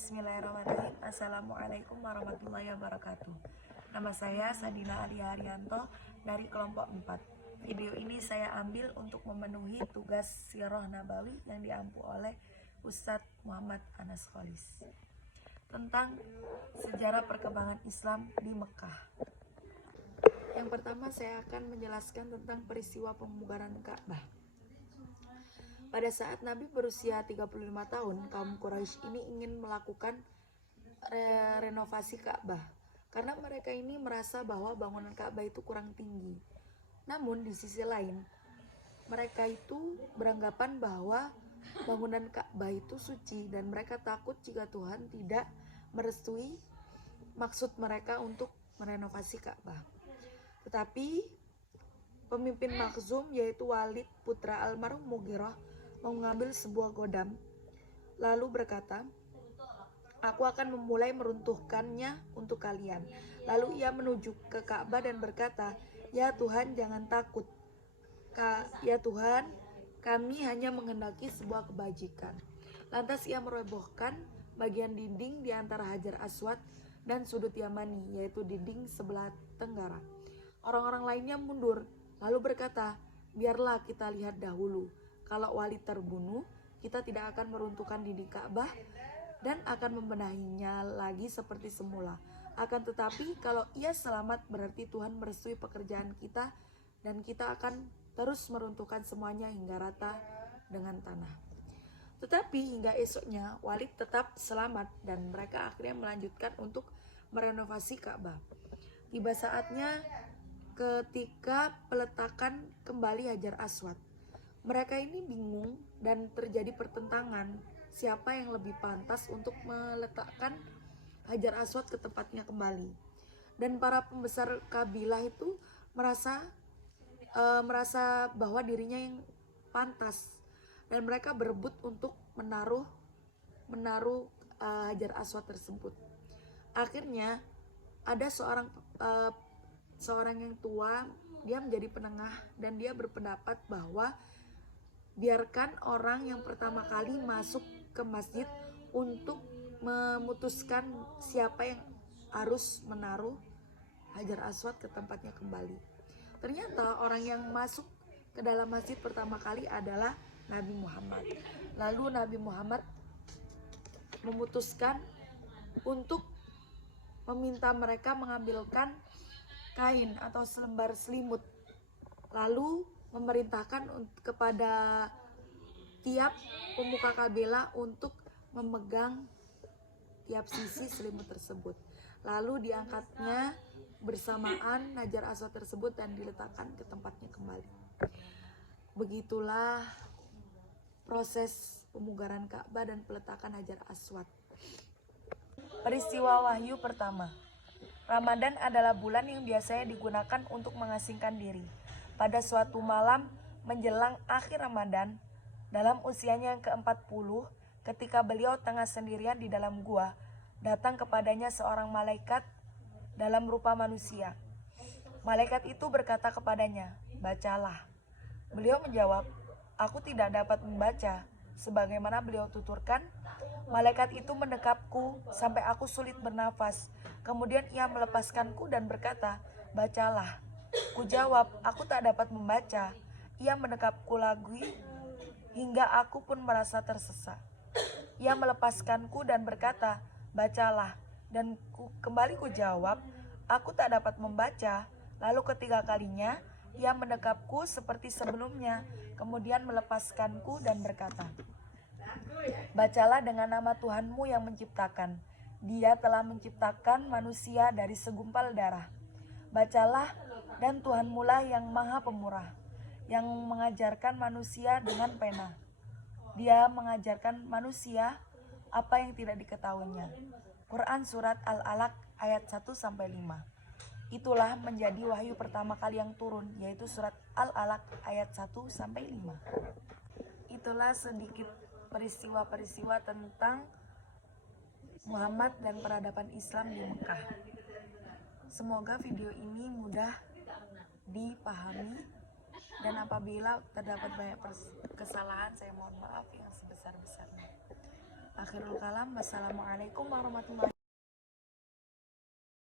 Bismillahirrahmanirrahim. Assalamualaikum warahmatullahi wabarakatuh. Nama saya Sadina Alia Haryanto dari kelompok 4. Video ini saya ambil untuk memenuhi tugas Sirah Nabawi yang diampu oleh Ustadz Muhammad Anas Kholis tentang sejarah perkembangan Islam di Mekah. Yang pertama saya akan menjelaskan tentang peristiwa pemugaran Ka'bah. Pada saat Nabi berusia 35 tahun, kaum Quraisy ini ingin melakukan renovasi Ka'bah karena mereka ini merasa bahwa bangunan Ka'bah itu kurang tinggi. Namun di sisi lain, mereka itu beranggapan bahwa bangunan Ka'bah itu suci dan mereka takut jika Tuhan tidak merestui maksud mereka untuk merenovasi Ka'bah. Tetapi pemimpin Makhzum yaitu Walid putra almarhum Mughirah mengambil sebuah godam lalu berkata, "Aku akan memulai meruntuhkannya untuk kalian." Lalu ia menuju ke Ka'bah dan berkata, "Ya Tuhan, jangan takut. Ya Tuhan, kami hanya menghendaki sebuah kebajikan." Lantas ia merobohkan bagian dinding di antara Hajar Aswad dan sudut Yamani, yaitu dinding sebelah tenggara. Orang-orang lainnya mundur lalu berkata, "Biarlah kita lihat dahulu. Kalau Walid terbunuh, kita tidak akan meruntuhkan dinding Ka'bah dan akan membenahinya lagi seperti semula. Akan tetapi kalau ia selamat, berarti Tuhan merestui pekerjaan kita dan kita akan terus meruntuhkan semuanya hingga rata dengan tanah." Tetapi hingga esoknya Walid tetap selamat dan mereka akhirnya melanjutkan untuk merenovasi Ka'bah. Tiba saatnya ketika peletakan kembali Hajar Aswad. Mereka ini bingung dan terjadi pertentangan siapa yang lebih pantas untuk meletakkan Hajar Aswad ke tempatnya kembali. Dan para pembesar kabilah itu merasa bahwa dirinya yang pantas dan mereka berebut untuk menaruh Hajar Aswad tersebut. Akhirnya ada seorang yang tua, dia menjadi penengah dan dia berpendapat bahwa biarkan orang yang pertama kali masuk ke masjid untuk memutuskan siapa yang harus menaruh Hajar Aswad ke tempatnya kembali. Ternyata orang yang masuk ke dalam masjid pertama kali adalah Nabi Muhammad. Lalu Nabi Muhammad memutuskan untuk meminta mereka mengambilkan kain atau selembar selimut, lalu memerintahkan kepada tiap pemuka kabilah untuk memegang tiap sisi selimut tersebut. Lalu diangkatnya bersamaan Hajar Aswad tersebut dan diletakkan ke tempatnya kembali. Begitulah proses pemugaran Ka'bah dan peletakan Hajar Aswad. Peristiwa wahyu pertama. Ramadan adalah bulan yang biasanya digunakan untuk mengasingkan diri. Pada suatu malam menjelang akhir Ramadan, dalam usianya yang ke-40, ketika beliau tengah sendirian di dalam gua, datang kepadanya seorang malaikat dalam rupa manusia. Malaikat itu berkata kepadanya, "Bacalah." Beliau menjawab, "Aku tidak dapat membaca." Sebagaimana beliau tuturkan, malaikat itu mendekapku sampai aku sulit bernafas. Kemudian ia melepaskanku dan berkata, "Bacalah." Kujawab, "Aku tak dapat membaca." Ia mendekapku lagi hingga aku pun merasa tersesat. Ia melepaskanku dan berkata, "Bacalah." Dan kembali kujawab, "Aku tak dapat membaca." Lalu ketiga kalinya ia mendekapku seperti sebelumnya, kemudian melepaskanku dan berkata, "Bacalah dengan nama Tuhanmu yang menciptakan. Dia telah menciptakan manusia dari segumpal darah. Bacalah, dan Tuhanmu lah yang maha pemurah, yang mengajarkan manusia dengan pena. Dia mengajarkan manusia apa yang tidak diketahuinya." Quran Surat Al-Alaq ayat 1-5. Itulah menjadi wahyu pertama kali yang turun, yaitu Surat Al-Alaq ayat 1-5. Itulah sedikit peristiwa-peristiwa tentang Muhammad dan peradaban Islam di Mekah. Semoga video ini mudah dipahami dan apabila terdapat banyak kesalahan, saya mohon maaf yang sebesar-besarnya. Akhirul kalam, wassalamualaikum warahmatullahi